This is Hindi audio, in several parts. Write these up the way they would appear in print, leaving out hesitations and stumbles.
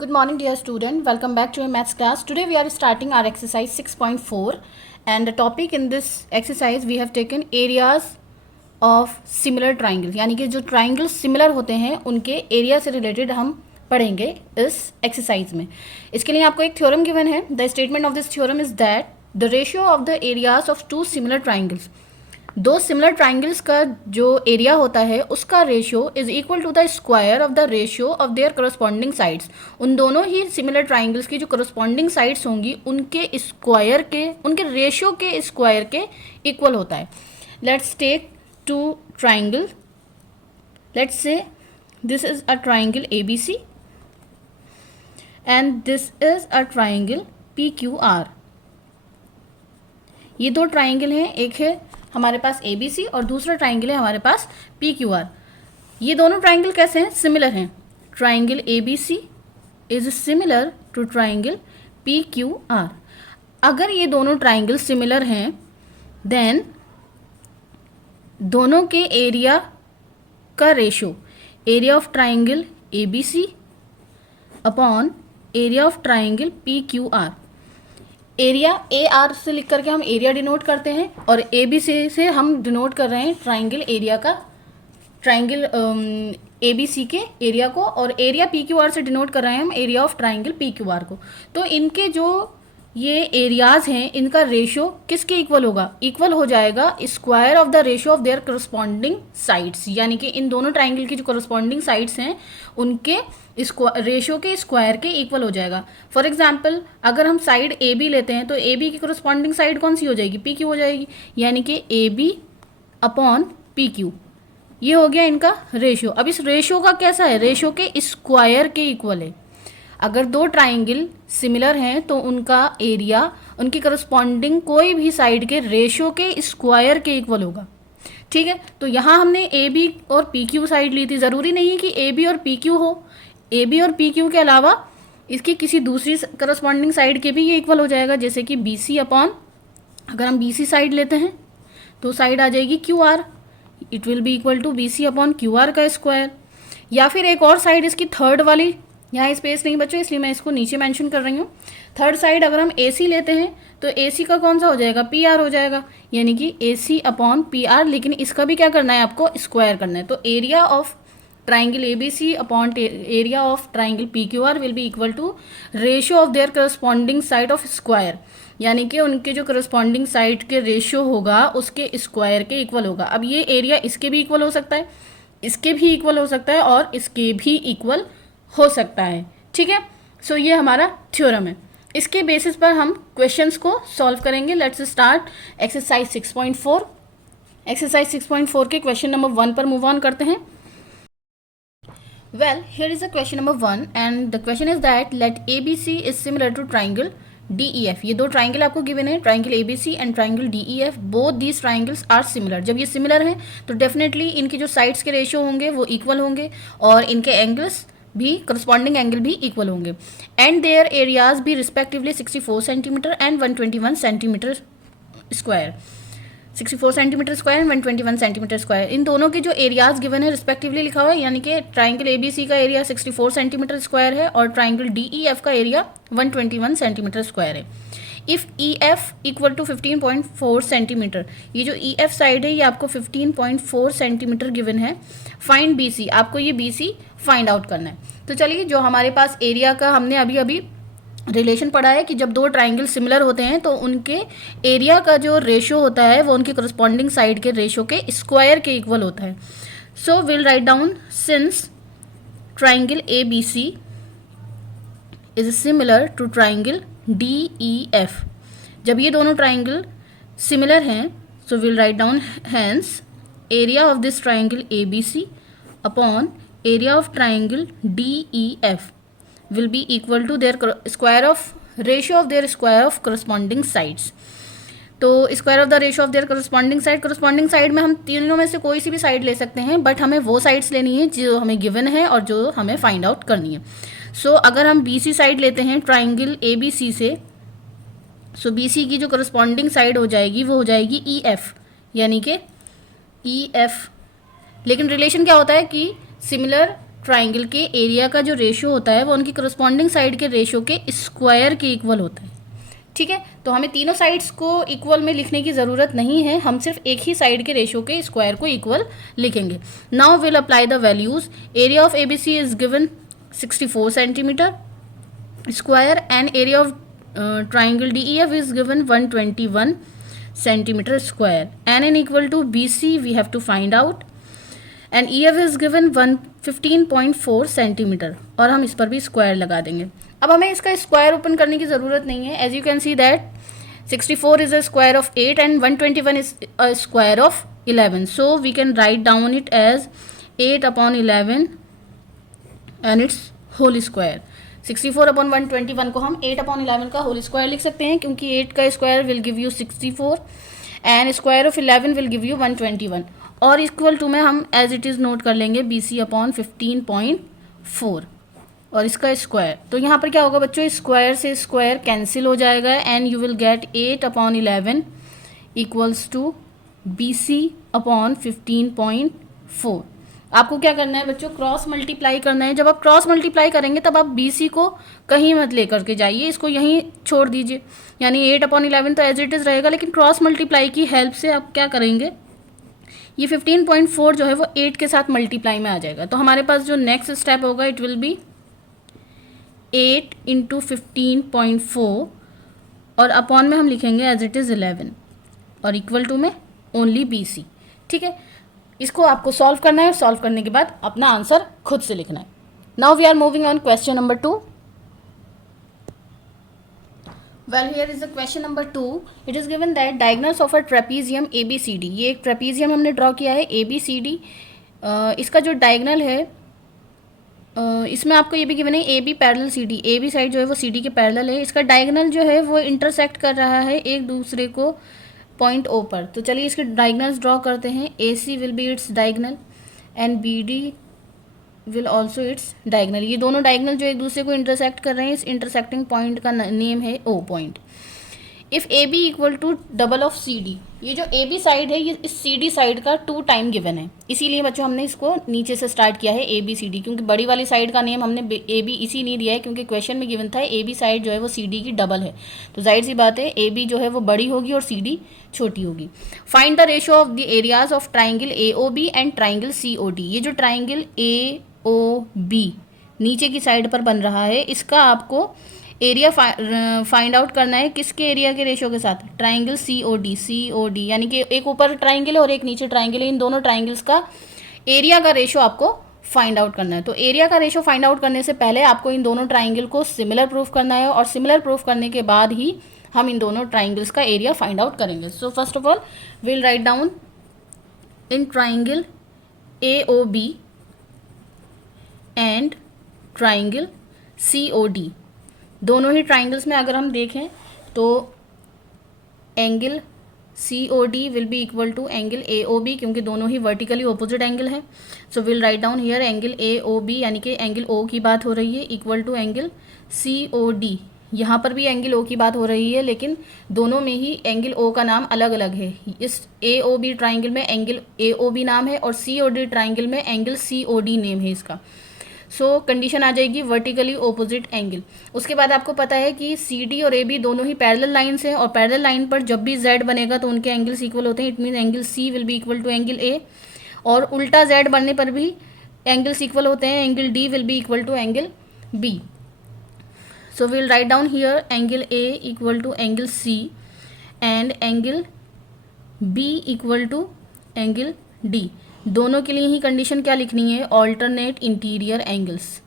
Good morning, dear student. Welcome back to our maths class. Today we are starting our exercise 6.4, and the topic in this exercise we have taken areas of similar triangles. यानी कि जो triangles similar होते हैं उनके area से related हम पढ़ेंगे इस exercise में. इसके लिए आपको एक theorem given है. The statement of this theorem is that the ratio of the areas of two similar triangles, दो सिमिलर ट्राइंगल्स का जो एरिया होता है उसका ratio is equal to the square of the ratio of their corresponding sides. उन दोनों ही सिमिलर ट्राइंगल्स की जो करस्पॉन्डिंग साइड्स होंगी उनके स्क्वायर के, उनके रेशियो के स्क्वायर के इक्वल होता है. Let's take two triangle. Let's say this is a triangle A B C and this is a triangle P Q R. ये दो ट्राइंगल हैं, एक है हमारे पास ए बी सी और दूसरा ट्राइंगल है हमारे पास पी क्यू आर. ये दोनों ट्राइंगल कैसे हैं? सिमिलर हैं. Triangle A B C is similar to triangle P Q R. अगर ये दोनों ट्राइंगल सिमिलर हैं देन दोनों के एरिया का ratio, area of triangle A B C upon area of triangle P Q R. Area A R से लिख करके हम एरिया डिनोट करते हैं और ए बी सी से हम डिनोट कर रहे हैं ट्राइंगल एरिया का, ट्राइंगल ए बी सी के एरिया को, और एरिया पी क्यू आर से डिनोट कर रहे हैं हम area of triangle P Q are को. तो इनके जो ये एरियाज हैं इनका रेशियो किसके इक्वल होगा? इक्वल हो जाएगा square of the ratio of their corresponding sides. यानी कि इन दोनों ट्राइंगल की जो करस्पॉन्डिंग साइड्स हैं उनके रेशियो के स्क्वायर के इक्वल हो जाएगा. फॉर एग्जाम्पल अगर हम साइड ए बी लेते हैं तो ए बी की करस्पॉन्डिंग साइड कौन सी हो जाएगी? पी क्यू हो जाएगी. यानी कि A B upon P Q, ये हो गया इनका रेशियो. अब इस रेशियो का कैसा है? रेशियो के स्क्वायर के इक्वल है. अगर दो ट्राइंगल सिमिलर हैं तो उनका एरिया उनकी करस्पॉन्डिंग कोई भी साइड के रेशियो के स्क्वायर के इक्वल होगा. ठीक है, तो यहाँ हमने ए बी और पी क्यू साइड ली थी. ज़रूरी नहीं है कि ए बी और पी क्यू हो. ए बी और पी क्यू के अलावा इसकी किसी दूसरी करस्पॉन्डिंग साइड के भी ये इक्वल हो जाएगा. जैसे कि बी सी अपॉन, अगर हम बी सी साइड लेते हैं तो साइड आ जाएगी Q R. It will be equal to B C upon Q R का स्क्वायर. या फिर एक और साइड इसकी थर्ड वाली, यहाँ स्पेस नहीं बच्चों इसलिए मैं इसको नीचे मेंशन कर रही हूँ. थर्ड साइड अगर हम ए सी लेते हैं तो ए सी का कौन सा हो जाएगा? पी आर हो जाएगा. यानी कि ए सी अपॉन पी आर, लेकिन इसका भी क्या करना है आपको? स्क्वायर करना है. तो area of triangle A B C upon area of triangle P Q R will be equal to ratio of their corresponding side of square. यानी कि उनके जो करस्पॉन्डिंग साइड के रेशियो होगा उसके स्क्वायर के इक्वल होगा. अब ये एरिया इसके भी इक्वल हो सकता है, इसके भी इक्वल हो सकता है और इसके भी इक्वल हो सकता है. ठीक है, सो ये हमारा थ्योरम है. इसके बेसिस पर हम क्वेश्चंस को सॉल्व करेंगे. Let's start exercise 6.4. एक्सरसाइज 6.4 के क्वेश्चन नंबर 1 पर मूव ऑन करते हैं. Well, here is the question number 1 and the question is that let ABC is similar to triangle DEF. ये दो ट्राइंगल आपको गिवन है, triangle ABC and triangle DEF. Both these triangles are similar. जब ये सिमिलर हैं तो डेफिनेटली इनकी जो साइड्स के रेशियो होंगे वो इक्वल होंगे और इनके एंगल्स भी, करस्पॉन्डिंग एंगल भी इक्वल होंगे. एंड देयर एरियाज भी respectively 64 centimetre and 121 centimetre square. 64 centimetre square and 121 centimetre square. इन दोनों के जो एरियाज गिवन है रिस्पेक्टिवली लिखा हुआ है. यानी कि ट्राइंगल ए बी सी का एरिया 64 सेंटीमीटर स्क्वायर है और ट्राइंगल डी ई एफ का एरिया 121 सेंटीमीटर स्क्वायर है. If E F equal to 15.4 centimetre, ये जो ई एफ साइड है ये आपको 15.4 सेंटीमीटर गिवन है. फाइंड बी सी, आपको ये बी सी फाइंड आउट करना है. तो चलिए, जो हमारे पास एरिया का हमने अभी अभी रिलेशन पढ़ा है कि जब दो ट्राइंगल सिमिलर होते हैं तो उनके एरिया का जो रेशियो होता है वो उनकी करस्पॉन्डिंग साइड के रेशियो के स्क्वायर के इक्वल होता है. So will write down since triangle A B C is similar to triangle D E F. जब ये दोनों ट्राइंगल सिमिलर हैं so will write down hence area of this triangle A B C upon area of triangle D E F will be equal to their square of ratio of their square of corresponding sides. तो square of the ratio of their corresponding side, corresponding side में हम तीनों में से कोई सी भी साइड ले सकते हैं, बट हमें वो साइड्स लेनी है जो हमें गिवन है और जो हमें फाइंड आउट करनी है. सो अगर हम बी सी साइड लेते हैं ट्राइंगल ए बी सी से, सो बी सी की जो करस्पॉन्डिंग साइड हो जाएगी वो हो जाएगी ई एफ. यानी कि ई एफ, लेकिन रिलेशन क्या होता है कि सिमिलर ट्राइंगल के एरिया का जो रेशियो होता है वो उनकी करस्पॉन्डिंग साइड के रेशियो के स्क्वायर के इक्वल होता है। ठीक है, तो हमें तीनों साइड्स को इक्वल में लिखने की ज़रूरत नहीं है, हम सिर्फ एक ही साइड के रेशियो के स्क्वायर को इक्वल लिखेंगे। Now will apply the values. Area of ABC is given 64 centimetre square and area of triangle DEF is given 121 centimeter square. NN equal to BC we have to find out and EF is given 15.4 centimetre और हम इस पर भी स्क्वायर लगा देंगे। अब हमें इसका स्क्वायर ओपन करने की ज़रूरत नहीं है। As you can see that 64 is a square of 8 and 121 is a square of 11. So we can write down it as 8 upon 11 and its whole square. 64 upon 121 को हम 8 अपॉन 11 का होल स्क्वायर लिख सकते हैं, क्योंकि 8 का square will give you 64 and square of 11 will give you 121 और इक्वल टू में हम एज इट इज़ नोट कर लेंगे BC अपॉन 15.4 और इसका स्क्वायर। तो यहाँ पर क्या होगा बच्चों, स्क्वायर से स्क्वायर कैंसिल हो जाएगा and you will get 8 upon 11 equals to BC upon 15.4। आपको क्या करना है बच्चों, क्रॉस मल्टीप्लाई करना है। जब आप क्रॉस मल्टीप्लाई करेंगे तब आप BC को कहीं मत लेकर के जाइए, इसको यहीं छोड़ दीजिए, यानी 8 अपॉन 11 तो एज इट इज़ रहेगा, लेकिन क्रॉस मल्टीप्लाई की हेल्प से आप क्या करेंगे, ये 15.4 जो है वो 8 के साथ मल्टीप्लाई में आ जाएगा। तो हमारे पास जो नेक्स्ट स्टेप होगा इट विल बी 8 इंटू 15.4 और अपॉन में हम लिखेंगे एज इट इज़ 11 और इक्वल टू में ओनली BC। ठीक है, इसको आपको सॉल्व करना है और सॉल्व करने के बाद अपना आंसर खुद से लिखना है। Now we are moving on question number 2। Well here is the question number 2। It is given that diagonals of a trapezium ABCD। ये एक ट्रेपीजियम हमने ड्रॉ किया है ABCD। इसका जो डायगोनल है इसमें आपको ये भी गिवन है AB parallel CD। AB side जो है वो CD के पैरेलल है, इसका डायगोनल जो है वो इंटरसेक्ट कर रहा है एक दूसरे को पॉइंट O पर। तो चलिए इसके डायगोनल्स ड्रॉ करते हैं। AC will be its diagonal and BD will also its diagonal. ये दोनों डायगोनल जो एक दूसरे को इंटरसेक्ट कर रहे हैं, इस इंटरसेक्टिंग पॉइंट का नेम है O point. If AB equal to double of CD, ये जो AB साइड है ये इस CD साइड का 2 टाइम गिवन है, इसीलिए बच्चों हमने इसको नीचे से स्टार्ट किया है ABCD, क्योंकि बड़ी वाली साइड का नेम हमने AB इसीलिए दिया है क्योंकि क्वेश्चन में गिवन था AB साइड जो है वो CD की डबल है, तो जाहिर सी बात है AB जो है वो बड़ी होगी और CD छोटी होगी। Find the ratio of the areas of triangle AOB and triangle COD। ये जो ट्राइंगल AOB नीचे की साइड पर बन रहा है, इसका आपको एरिया फाइंड आउट करना है किसके एरिया के रेशियो के साथ, ट्राइंगल COD यानी कि एक ऊपर ट्राइंगल है और एक नीचे ट्राइंगल है, इन दोनों ट्राइंगल्स का एरिया का रेशियो आपको फाइंड आउट करना है। तो एरिया का रेशियो फाइंड आउट करने से पहले आपको इन दोनों ट्राइंगल को सिमिलर प्रूफ करना है और सिमिलर प्रूफ करने के बाद ही हम इन दोनों ट्राइंगल्स का एरिया फाइंड आउट करेंगे। So first of all will write down in triangle AOB and triangle COD। दोनों ही ट्राइंगल्स में अगर हम देखें तो angle COD will be equal to angle AOB, क्योंकि दोनों ही वर्टिकली ऑपोजिट एंगल है। So will write down here angle AOB यानी कि एंगल O की बात हो रही है इक्वल टू एंगल COD। यहाँ पर भी एंगल O की बात हो रही है, लेकिन दोनों में ही एंगल O का नाम अलग अलग है। इस AOB ट्राइंगल में एंगल AOB नाम है और COD ट्राइंगल में एंगल COD नेम है इसका। सो कंडीशन आ जाएगी वर्टिकली ऑपोजिट एंगल। उसके बाद आपको पता है कि CD और AB दोनों ही पैरेलल लाइन्स हैं और पैरेलल लाइन पर जब भी Z बनेगा तो उनके एंगल्स इक्वल होते हैं। It mean angle C will be equal to angle A और उल्टा Z बनने पर भी एंगल्स इक्वल होते हैं, angle D will be equal to angle B। So will write down here angle A equal to angle C and angle B equal to angle D। दोनों के लिए ही कंडीशन क्या लिखनी है, ऑल्टरनेट इंटीरियर एंगल्स।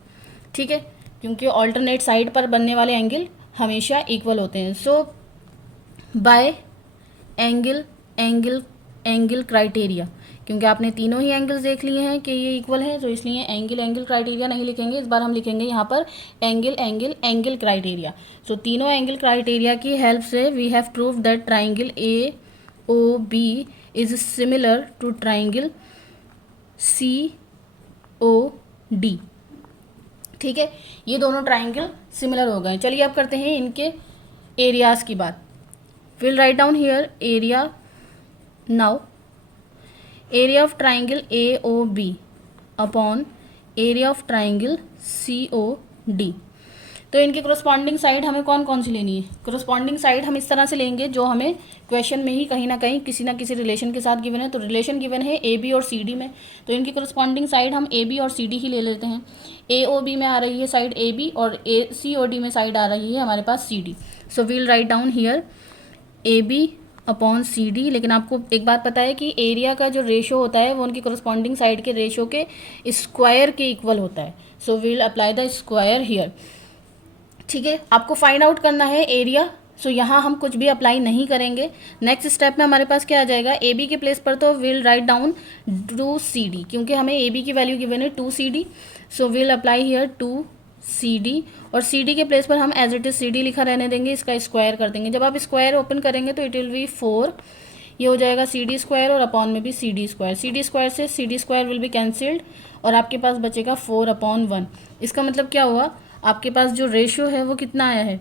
ठीक है, क्योंकि ऑल्टरनेट साइड पर बनने वाले एंगल हमेशा इक्वल होते हैं। So by angle angle angle criteria, क्योंकि आपने तीनों ही एंगल्स देख लिए हैं कि ये इक्वल है, तो इसलिए एंगल एंगल क्राइटेरिया नहीं लिखेंगे, इस बार हम लिखेंगे यहाँ पर एंगल एंगल एंगल क्राइटेरिया। सो तीनों एंगल क्राइटेरिया की हेल्प से we have prove that triangle AOB is similar to triangle COD। ठीक है, ये दोनों ट्राइंगल सिमिलर हो गए। चलिए अब करते हैं इनके एरियाज़ की बात। Will write down here area now. Area of triangle AOB upon area of triangle COD। तो इनकी कोरस्पॉन्डिंग साइड हमें कौन कौन सी लेनी है? कोरस्पॉन्डिंग साइड हम इस तरह से लेंगे जो हमें क्वेश्चन में ही कहीं ना कहीं किसी ना किसी रिलेशन के साथ गिवन है। तो रिलेशन गिवन है AB और CD में, तो इनकी कोरस्पॉन्डिंग साइड हम AB और CD ही ले लेते हैं। AOB में आ रही है साइड AB और COD में साइड आ रही है हमारे पास CD। So we'll write down here AB upon CD। लेकिन आपको एक बात पता है कि एरिया का जो रेशो होता है वो उनकी कोरस्पॉन्डिंग साइड के रेशो के स्क्वायर के इक्वल होता है। So we'll apply the square here. ठीक है, आपको फाइंड आउट करना है एरिया। सो यहाँ हम कुछ भी अप्लाई नहीं करेंगे। नेक्स्ट स्टेप में हमारे पास क्या आ जाएगा? AB के प्लेस पर तो विल राइट डाउन 2CD, क्योंकि हमें AB की वैल्यू गिवन है 2CD। So will apply here 2CD और CD के प्लेस पर हम एज इट इज CD लिखा रहने देंगे, इसका स्क्वायर कर देंगे। जब आप स्क्वायर ओपन करेंगे तो इट विल बी 4, ये हो जाएगा CD स्क्वायर और अपॉन में भी CD स्क्वायर। CD स्क्वायर से CD square will be cancelled और आपके पास बचेगा 4/1। इसका मतलब क्या हुआ? आपके पास जो रेशियो है वो कितना आया है?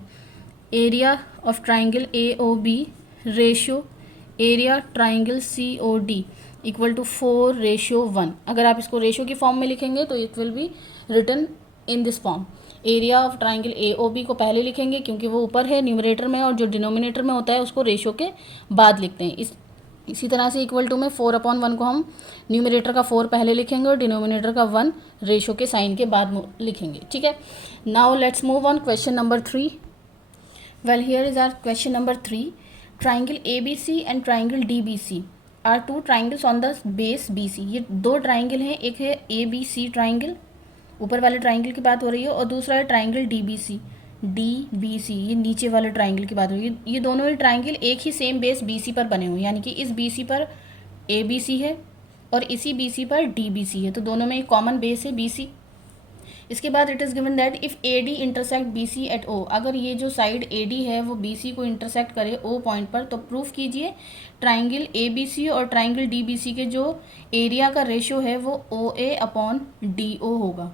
Area of triangle AOB ratio area triangle COD equal to 4:1। अगर आप इसको रेशियो की फॉर्म में लिखेंगे तो it will be written in this form. Area of triangle AOB को पहले लिखेंगे क्योंकि वो ऊपर है न्यूमरेटर में, और जो डिनोमिनेटर में होता है उसको रेशियो के बाद लिखते हैं। इसी तरह से इक्वल टू में 4/1 को हम न्यूमरेटर का 4 पहले लिखेंगे और डिनोमिनेटर का 1 रेशो के साइन के बाद लिखेंगे। ठीक है, now let's move on question number 3। Well here is our question number 3। Triangle ABC and triangle DBC are two triangles on the base BC। ये दो ट्राइंगल हैं, एक है ABC ट्राइंगल, ऊपर वाले ट्राइंगल की बात हो रही है, और दूसरा है ट्राइंगल DBC, ये नीचे वाले ट्राइंगल की बात हो रही है। ये दोनों ही ट्राइंगल एक ही सेम बेस BC पर बने हुए, यानी कि इस BC पर ABC है और इसी BC पर DBC है, तो दोनों में एक कॉमन बेस है BC। इसके बाद it is given that if AD intersect BC at O, अगर ये जो साइड AD है वो BC को इंटरसेक्ट करे O पॉइंट पर, तो प्रूफ कीजिए ट्राइंगल ABC और ट्राइंगल DBC के जो एरिया का रेशियो है वो OA/DO होगा।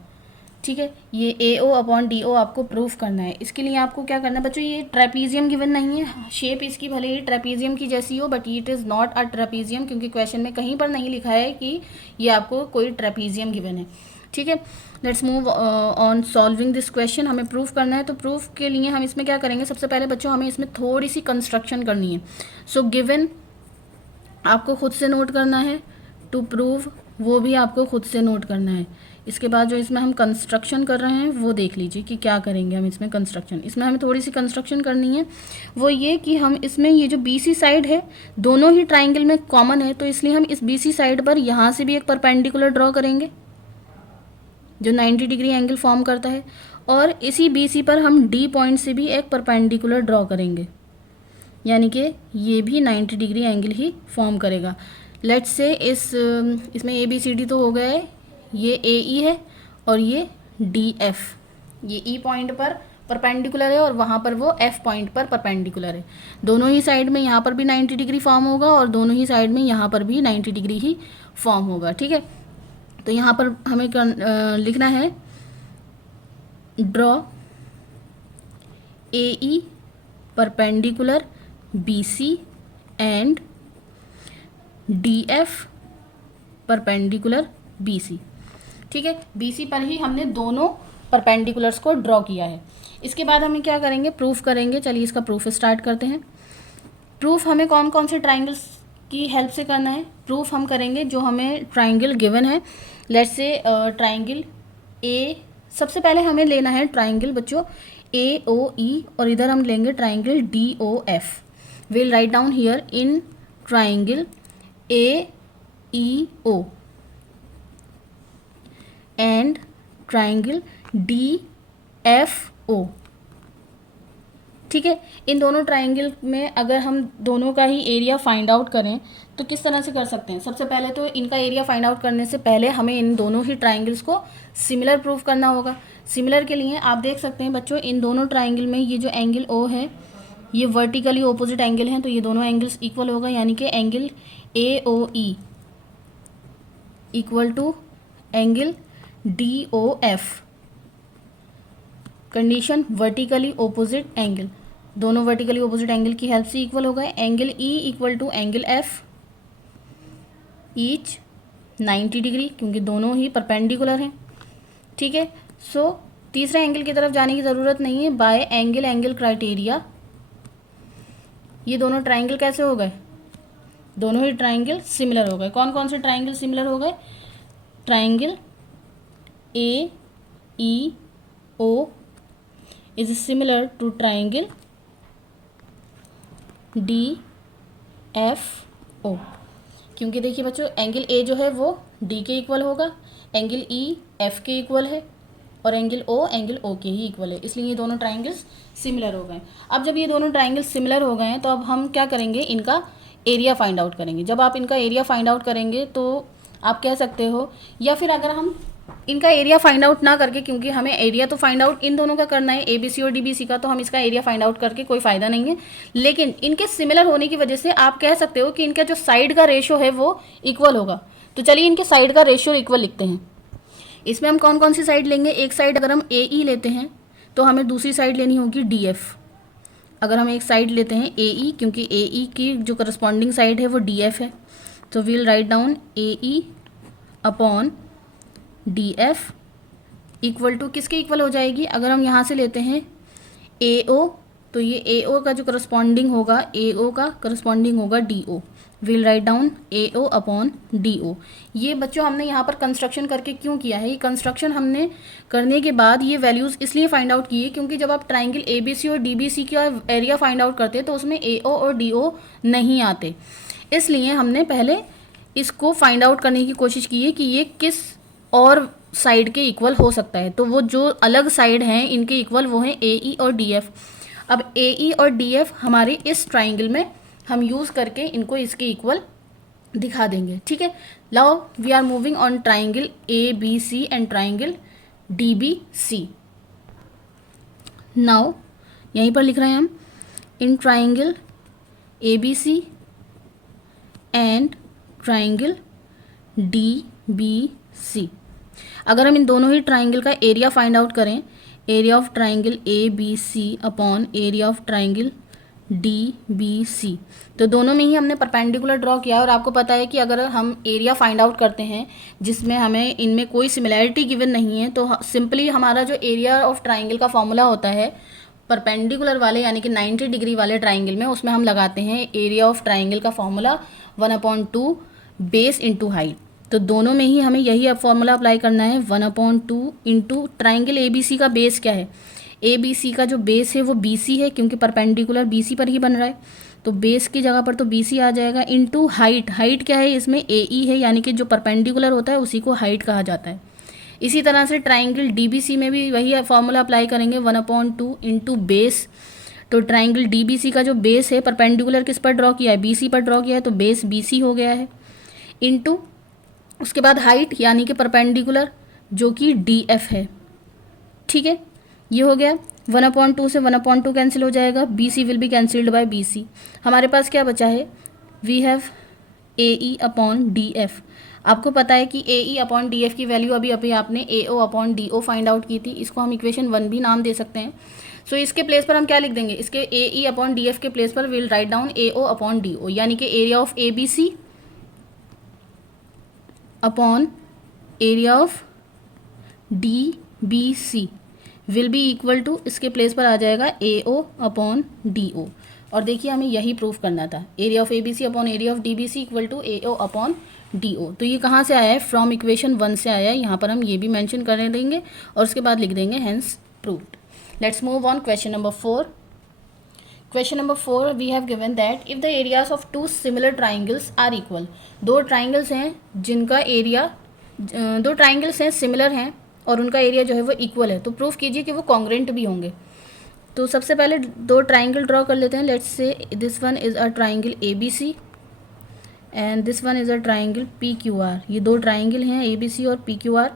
ठीक है, ये AO/DO आपको प्रूफ करना है। इसके लिए आपको क्या करना है बच्चों? ये ट्रेपीजियम गिवन नहीं है, शेप इसकी भले ही ट्रेपीजियम की जैसी हो but it is not a trapezium, क्योंकि क्वेश्चन में कहीं पर नहीं लिखा है कि ये आपको कोई ट्रेपीजियम गिवन है। ठीक है, let's move on solving this question. हमें प्रूफ करना है, तो प्रूफ के लिए हम इसमें क्या करेंगे? सबसे पहले बच्चों हमें इसमें थोड़ी सी कंस्ट्रक्शन करनी है। सो गिवन आपको खुद से नोट करना है, टू प्रूव वो भी आपको खुद से नोट करना है। इसके बाद जो इसमें हम कंस्ट्रक्शन कर रहे हैं वो देख लीजिए कि क्या करेंगे हम इसमें कंस्ट्रक्शन। इसमें हमें थोड़ी सी कंस्ट्रक्शन करनी है, वो ये कि हम इसमें ये जो BC साइड है दोनों ही ट्राइंगल में कॉमन है, तो इसलिए हम इस BC साइड पर यहाँ से भी एक परपेंडिकुलर ड्रॉ करेंगे जो 90 डिग्री एंगल फॉर्म करता है, और इसी BC पर हम D पॉइंट से भी एक परपेंडिकुलर ड्रॉ करेंगे, यानी कि ये भी 90 डिग्री एंगल ही फॉर्म करेगा। लेट्स से इसमें ABCD तो हो गया है, ये AE है और ये DF, ये E पॉइंट पर परपेंडिकुलर है और वहाँ पर वो F पॉइंट पर परपेंडिकुलर है। दोनों ही साइड में यहाँ पर भी 90 डिग्री फॉर्म होगा और दोनों ही साइड में यहाँ पर भी 90 डिग्री ही फॉर्म होगा। ठीक है, तो यहाँ पर हमें लिखना है draw AE perpendicular BC and DF perpendicular BC। ठीक है, BC पर ही हमने दोनों परपेंडिकुलर्स को ड्रॉ किया है। इसके बाद हमें क्या करेंगे? प्रूफ करेंगे। चलिए इसका प्रूफ स्टार्ट करते हैं। प्रूफ हमें कौन कौन से ट्राइंगल्स की हेल्प से करना है? प्रूफ हम करेंगे जो हमें ट्राइंगल गिवन है। लेट्स से ट्राइंगल A, सबसे पहले हमें लेना है ट्राइंगल बच्चों AOE और इधर हम लेंगे triangle DOF। Will write down here in triangle AEO and triangle DFO। ठीक है, इन दोनों ट्राइंगल में अगर हम दोनों का ही एरिया फाइंड आउट करें तो किस तरह से कर सकते हैं? सबसे पहले तो इनका एरिया फाइंड आउट करने से पहले हमें इन दोनों ही ट्राइंगल्स को सिमिलर प्रूफ करना होगा। सिमिलर के लिए आप देख सकते हैं बच्चों, इन दोनों ट्राइंगल में ये जो एंगल O है ये वर्टिकली ऑपोजिट एंगल हैं, तो ये दोनों एंगल्स इक्वल होगा, यानी कि angle AOE equal to angle DOF। Condition vertically opposite angle, दोनों वर्टिकली ऑपोजिट एंगल की हेल्प से इक्वल होगा। Angle E equal to angle F each 90 degree, क्योंकि दोनों ही परपेंडिकुलर हैं। ठीक है। सो तीसरे एंगल की तरफ जाने की ज़रूरत नहीं है। बाय एंगल क्राइटेरिया ये दोनों ट्राइंगल कैसे हो गए, दोनों ही ट्राइंगल सिमिलर हो गए। कौन कौन से ट्राइंगल सिमिलर हो गए, triangle A E O is similar to triangle D F O, क्योंकि देखिए बच्चों एंगल ए जो है वो डी के इक्वल होगा, एंगल ई एफ के इक्वल है और एंगल ओ के ही इक्वल है, इसलिए ये दोनों ट्राइंगल्स सिमिलर हो गए। अब जब ये दोनों ट्राइंगल्स सिमिलर हो गए हैं तो अब हम क्या करेंगे, इनका एरिया फाइंड आउट करेंगे। जब आप इनका एरिया फाइंड आउट करेंगे तो आप कह सकते हो, या फिर अगर हम इनका एरिया फाइंड आउट ना करके, क्योंकि हमें एरिया तो फाइंड आउट इन दोनों का करना है, ए बी सी और डी बी सी का, तो हम इसका एरिया फाइंड आउट करके कोई फ़ायदा नहीं है। लेकिन इनके सिमिलर होने की वजह से आप कह सकते हो कि इनका जो साइड का रेशियो है वो इक्वल होगा। तो चलिए इनके साइड का रेशियो इक्वल लिखते हैं। इसमें हम कौन कौन सी साइड लेंगे, एक साइड अगर हम ए ई लेते हैं तो हमें दूसरी साइड लेनी होगी डी एफ। अगर हम एक साइड लेते हैं ए ई, क्योंकि ए ई की जो करस्पॉन्डिंग साइड है वो डी एफ है, तो we'll write down A E upon D F equal to किसके इक्वल हो जाएगी, अगर हम यहाँ से लेते हैं ए ओ, तो ये ए ओ का जो करस्पॉन्डिंग होगा, ए ओ का करस्पॉन्डिंग होगा D O. Will write down A O upon D O. ये बच्चों हमने यहाँ पर कंस्ट्रक्शन करके क्यों किया है, ये कंस्ट्रक्शन हमने करने के बाद ये वैल्यूज़ इसलिए फाइंड आउट किए क्योंकि जब आप ट्राइंगल ए बी सी और डी बी सी का एरिया फाइंड आउट करते हैं तो उसमें ए ओ और डी ओ नहीं आते, इसलिए हमने पहले इसको फाइंड आउट करने की कोशिश की है कि ये किस और साइड के इक्वल हो सकता है। तो वो जो अलग साइड हैं इनके इक्वल वो हैं ए ई और डी एफ। अब ए ई और डी एफ हमारे इस ट्राइंगल में हम यूज़ करके इनको इसके इक्वल दिखा देंगे, ठीक है। Now we are moving on triangle A B C and triangle D B C. Now यहीं पर लिख रहे हैं हम इन triangle A B C and triangle D B C. अगर हम इन दोनों ही ट्राइंगल का एरिया फाइंड आउट करें, area of triangle A B C upon area of triangle D B C, तो दोनों में ही हमने परपेंडिकुलर ड्रॉ किया। और आपको पता है कि अगर हम एरिया फाइंड आउट करते हैं जिसमें हमें इनमें कोई सिमिलैरिटी गिवन नहीं है, तो सिंपली हमारा जो एरिया ऑफ ट्राइंगल का फॉर्मूला होता है परपेंडिकुलर वाले यानी कि 90 डिग्री वाले ट्राइंगल में, उसमें हम लगाते हैं एरिया ऑफ ट्राइंगल का फॉर्मूला 1/2 बेस इंटू हाइट। तो दोनों में ही हमें यही अब फॉर्मूला अप्लाई करना है, 1/2 into triangle A B C का बेस क्या है, ए बी सी का जो बेस है वो बी सी है, क्योंकि परपेंडिकुलर बी सी पर ही बन रहा है, तो बेस की जगह पर तो बी सी आ जाएगा, इंटू हाइट। हाइट क्या है इसमें, ए ई है, यानी कि जो परपेंडिकुलर होता है उसी को हाइट कहा जाता है। इसी तरह से ट्राइंगल डी बी सी में भी वही फॉर्मूला अप्लाई करेंगे, 1/2 इंटू बेस। तो ट्राइंगल डी बी सी का जो बेस है परपेंडिकुलर किस पर ड्रॉ किया है, बी सी पर ड्रॉ किया है, तो बेस बी सी हो गया है, इंटू उसके बाद हाइट यानी कि परपेंडिकुलर जो कि डी एफ है, ठीक है। ये हो गया 1/2 से 1/2 कैंसिल हो जाएगा, B C will be cancelled by B C. हमारे पास क्या बचा है, we have A E upon D F. आपको पता है कि A E upon D F की वैल्यू अभी अभी आपने A O upon D O find out की थी, इसको हम इक्वेशन 1 भी नाम दे सकते हैं। सो इसके प्लेस पर हम क्या लिख देंगे, इसके A E upon D F के प्लेस पर will write down A O upon D O, यानी कि area of A B C upon area of D B C will be equal to, इसके प्लेस पर आ जाएगा ए ओ अपॉन डी ओ। और देखिए हमें यही प्रूफ करना था, area of A B C upon area of D B C equal to A O upon D O. तो ये कहाँ से आया है, फ्रॉम इक्वेशन 1 से आया है, यहाँ पर हम ये भी मेंशन कर देंगे और उसके बाद लिख देंगे hence proved. Let's move on question number 4। Question number 4 we have given that if the areas of 2 similar triangles are equal. दो ट्राइंगल्स हैं जिनका एरिया, दो ट्राइंगल्स हैं सिमिलर हैं और उनका एरिया जो है वो इक्वल है, तो प्रूफ कीजिए कि वो कॉन्ग्रेंट भी होंगे। तो सबसे पहले दो ट्राइंगल ड्रॉ कर लेते हैं। Let's say this one is a triangle A B C and this one is a triangle P Q R. ये दो ट्राइंगल हैं ए बी सी और पी क्यू आर।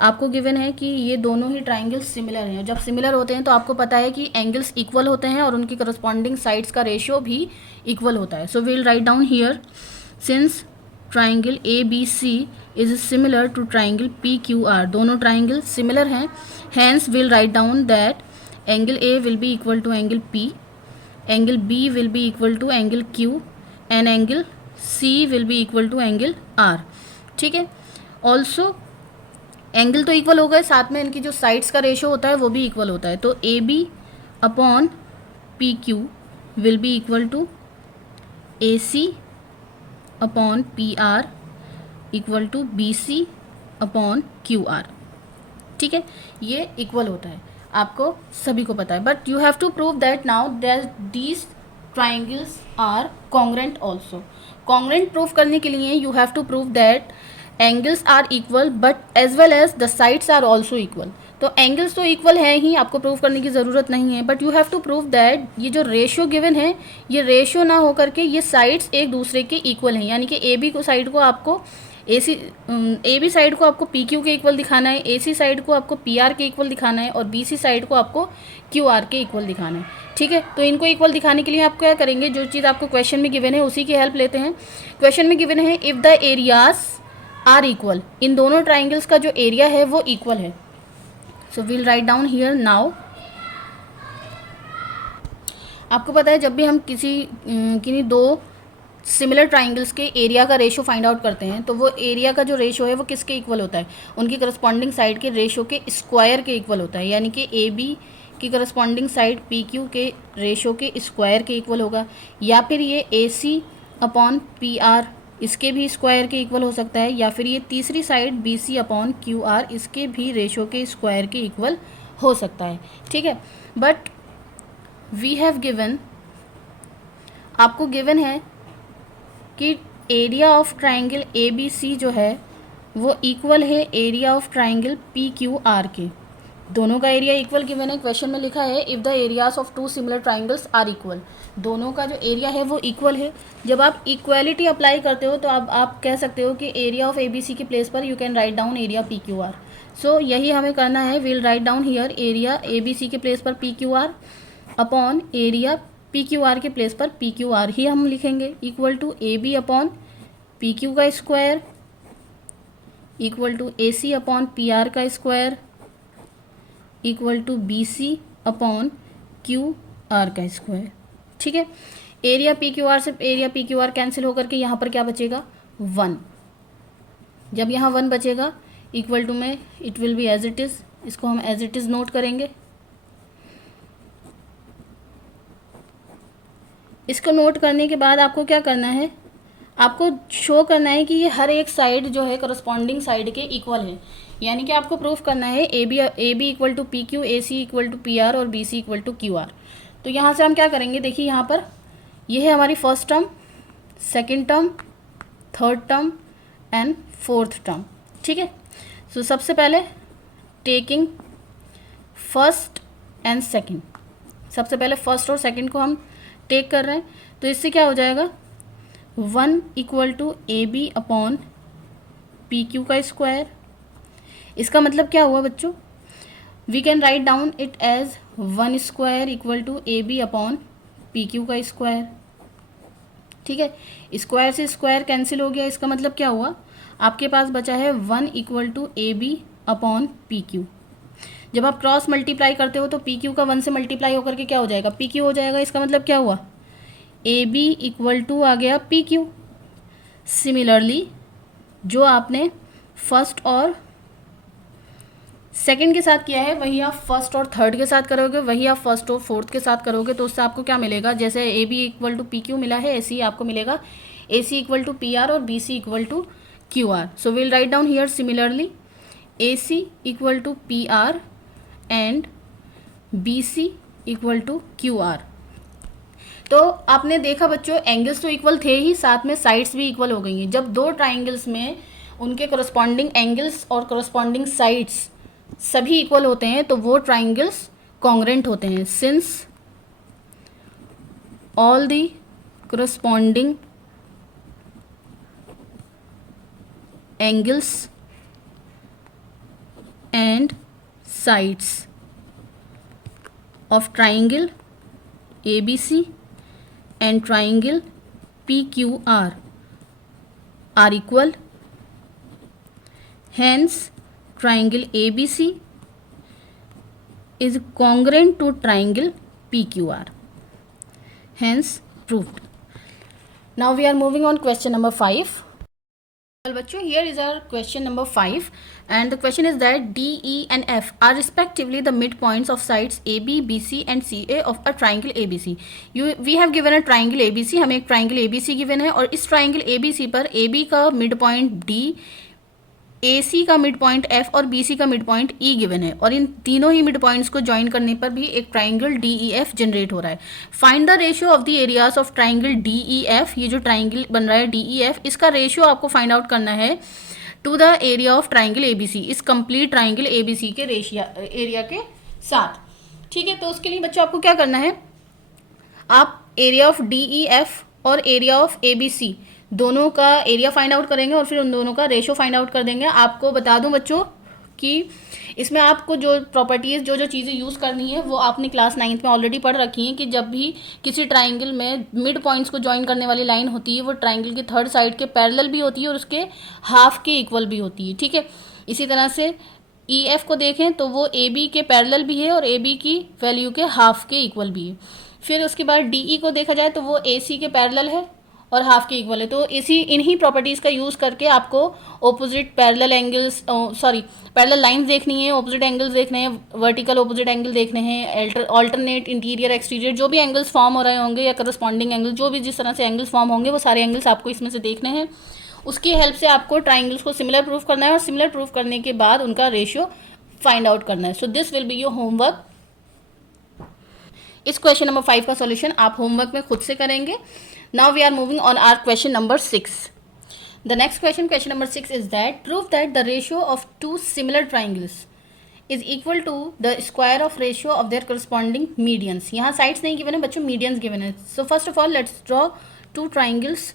आपको गिवन है कि ये दोनों ही ट्राइंगल्स सिमिलर हैं। जब सिमिलर होते हैं तो आपको पता है कि एंगल्स इक्वल होते हैं और उनकी करस्पॉन्डिंग साइड्स का रेशियो भी इक्वल होता है। So we'll write down here since triangle A B C is similar to triangle P Q R, दोनों ट्राइंगल सिमिलर हैं, hence will write down that angle A will be equal to angle P, angle B will be equal to angle Q and angle C will be equal to angle R, ठीक है। ऑल्सो एंगल तो इक्वल हो गए, साथ में इनकी जो साइड्स का रेशो होता है वो भी इक्वल होता है। तो A B upon P Q will be equal to A C upon P R equal to B C upon Q R. ठीक है, ये इक्वल होता है, आपको सभी को पता है। But you have to prove that now that these triangles are congruent also. Congruent prove करने के लिए you have to prove that angles are equal but as well as the sides are also equal. तो एंगल्स तो इक्वल है ही, आपको प्रूव करने की ज़रूरत नहीं है, but you have to prove that ये जो रेशियो गिवन है ये रेशियो ना हो करके ये साइड्स एक दूसरे के इक्वल हैं। यानी कि ए बी को साइड को आपको ए बी साइड को आपको पी क्यू के इक्वल दिखाना है, ए सी साइड को आपको पी आर के इक्वल दिखाना है और बी सी साइड को आपको क्यू आर के इक्वल दिखाना है। ठीक है, तो इनको इक्वल दिखाने के लिए आप क्या करेंगे, जो चीज़ आपको क्वेश्चन में गिवन है उसी की हेल्प लेते हैं। क्वेश्चन में गिवन है if the areas are equal, इन दोनों ट्राइंगल्स का जो एरिया है वो इक्वल है। So we'll write down here now. आपको पता है जब भी हम किन्हीं दो सिमिलर ट्राइंगल्स के एरिया का रेशो फाइंड आउट करते हैं तो वो एरिया का जो रेशो है वो किसके इक्वल होता है, उनकी करस्पॉन्डिंग साइड के रेशो के स्क्वायर के इक्वल होता है। यानी कि ए बी की करस्पॉन्डिंग साइड पी क्यू के रेशो के स्क्वायर के इक्वल होगा, या फिर ये ए सी अपॉन पी आर इसके भी स्क्वायर के इक्वल हो सकता है, या फिर ये तीसरी side B C upon Q R इसके भी रेशो के स्क्वायर के इक्वल हो सकता है। ठीक है, बट वी हैव गिवन, आपको गिवन है कि area of triangle A B C जो है वो इक्वल है area of triangle P Q R के। दोनों का एरिया इक्वल गिवन है, क्वेश्चन में लिखा है if the areas of two similar triangles are equal, दोनों का जो एरिया है वो इक्वल है। जब आप इक्वालिटी अप्लाई करते हो तो अब आप कह सकते हो कि area of A B C के प्लेस पर you can write down area P Q R. So यही हमें करना है, we'll write down here area A B C के प्लेस पर P Q R upon area P Q R के प्लेस पर पी क्यू आर ही हम लिखेंगे, equal to A B upon P Q का square equal to A C upon P R का square equal to B C upon Q R का स्क्वायर। ठीक है, एरिया पी क्यू आर से area P Q R cancel होकर के यहाँ पर क्या बचेगा 1। जब यहाँ 1 बचेगा इक्वल टू में it will be as it is, इसको हम एज इट इज़ नोट करेंगे। इसको नोट करने के बाद आपको क्या करना है, आपको शो करना है कि ये हर एक साइड जो है करस्पॉन्डिंग साइड के इक्वल है। यानी कि आपको प्रूफ करना है A B equal to P Q, A C equal to P R और B C equal to Q R. तो यहाँ से हम क्या करेंगे, देखिए यहाँ पर ये है हमारी first term, second term, third term and fourth term. ठीक है, सो सबसे पहले टेकिंग फर्स्ट एंड सेकेंड, सबसे पहले फर्स्ट और सेकेंड को हम टेक कर रहे हैं, तो इससे क्या हो जाएगा 1 equal to A B upon P Q का स्क्वायर। इसका मतलब क्या हुआ बच्चों, we can write down it as 1 square equal to A B upon P Q का स्क्वायर। ठीक है, स्क्वायर से स्क्वायर कैंसिल हो गया, इसका मतलब क्या हुआ, आपके पास बचा है 1 equal to A B upon P Q. जब आप क्रॉस मल्टीप्लाई करते हो तो पी क्यू का 1 से मल्टीप्लाई होकर के क्या हो जाएगा, पी क्यू हो जाएगा। इसका मतलब क्या हुआ, ए बी इक्वल टू आ गया पी क्यू। सिमिलरली जो आपने फर्स्ट और सेकंड के साथ किया है वही आप फर्स्ट और थर्ड के साथ करोगे, वही आप फर्स्ट और फोर्थ के साथ करोगे। तो उससे आपको क्या मिलेगा, जैसे A B equal to P Q मिला है ऐसे ही आपको मिलेगा A C equal to P R और B C equal to Q R. So will write down here similarly A C equal to P R and B C equal to Q R. तो आपने देखा बच्चों एंगल्स तो इक्वल थे ही, साथ में साइड्स भी इक्वल हो गई हैं। जब दो ट्राइंगल्स में उनके करस्पॉन्डिंग एंगल्स और करस्पॉन्डिंग साइड्स सभी इक्वल होते हैं तो वो ट्राइंगल्स कॉन्ग्रेंट होते हैं। Since all the corresponding angles and sides of triangle ABC and triangle PQR are equal. Hence, triangle ABC is congruent to triangle PQR. Hence, proved. Now we are moving on question number 5. Well, bachcho, here is our question number 5, and the question is that D, E and F are respectively the midpoints of sides AB, BC and CA of a triangle ABC. We have given a triangle ABC, हमें एक triangle ABC given है, और इस triangle ABC पर AB का midpoint D, AC का मिड पॉइंट F और BC का मिड पॉइंट E गिवन है, और इन तीनों ही मिड पॉइंट्स को ज्वाइन करने पर भी एक ट्राइंगल DEF जनरेट हो रहा है. Find the ratio of the areas of triangle DEF. ये जो ट्राइंगल बन रहा है DEF, इसका रेशियो आपको फाइंड आउट करना है to the area of triangle ABC, इस कंप्लीट ट्राइंगल ABC के एरिया के साथ. ठीक है, तो उसके लिए बच्चों आपको क्या करना है, आप एरिया ऑफ DEF और एरिया ऑफ ABC दोनों का एरिया फाइंड आउट करेंगे और फिर उन दोनों का रेशो फाइंड आउट कर देंगे. आपको बता दूं बच्चों कि इसमें आपको जो प्रॉपर्टीज़ जो चीज़ें यूज़ करनी है वो आपने क्लास 9th में ऑलरेडी पढ़ रखी हैं, कि जब भी किसी ट्राइंगल में मिड पॉइंट्स को ज्वाइन करने वाली लाइन होती है वो ट्राइंगल के थर्ड साइड के पैरेलल भी होती है और उसके हाफ के इक्वल भी होती है. ठीक है, इसी तरह से EF को देखें तो वो AB के पैरेलल भी है और AB की वैल्यू के हाफ के इक्वल भी है. फिर उसके बाद DE को देखा जाए तो वो AC के पैरेलल है और हाफ के इक्वल है. तो इन्हीं प्रॉपर्टीज़ का यूज़ करके आपको opposite parallel angles parallel lines देखनी है, ऑपोजिट एंगल्स देखने हैं, वर्टिकल ऑपोजिट एंगल देखने हैं, ऑल्टरनेट इंटीरियर एक्सटीरियर जो भी एंगल्स फॉर्म हो रहे होंगे या करस्पॉन्डिंग एंगल जो भी जिस तरह से एंगल्स फॉर्म होंगे वो सारे एंगल्स आपको इसमें से देखने हैं. उसकी हेल्प से आपको ट्राइंगल्स को सिमिलर प्रूफ करना है और सिमिलर प्रूफ करने के बाद उनका रेशियो फाइंड आउट करना है. So this will be your homework. इस क्वेश्चन नंबर 5 का सॉल्यूशन आप होमवर्क में खुद से करेंगे. Now we are moving on our question number 6. The next question number 6 is that prove that the ratio of two similar triangles is equal to the square of ratio of their corresponding medians. यहाँ sides नहीं given है बच्चों, medians given है. So first of all let's draw two triangles.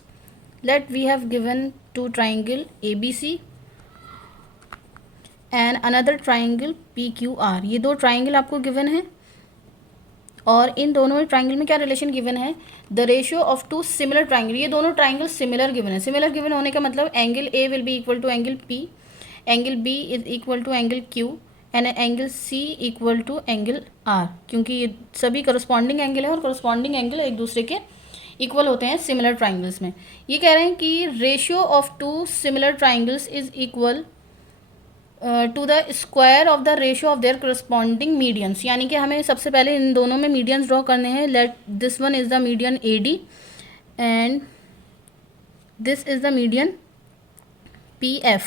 We have given two triangle ABC and another triangle PQR. ये दो triangle आपको given है और इन दोनों ट्राइंगल में क्या रिलेशन गिवन है, the ratio of two similar triangle. ये दोनों ट्राइंगल सिमिलर गिवन है. सिमिलर गिवन होने का मतलब angle A will be equal to angle P, angle B is equal to angle Q and angle C equal to angle R, क्योंकि ये सभी करस्पॉन्डिंग एंगल है और करस्पॉन्डिंग एंगल एक दूसरे के इक्वल होते हैं सिमिलर ट्राइंगल्स में. ये कह रहे हैं कि ratio of two similar triangles is equal to the square of the ratio of their corresponding medians. यानी कि हमें सबसे पहले इन दोनों में मीडियंस ड्रॉ करने हैं. Let this one is the median AD and this is the median PF.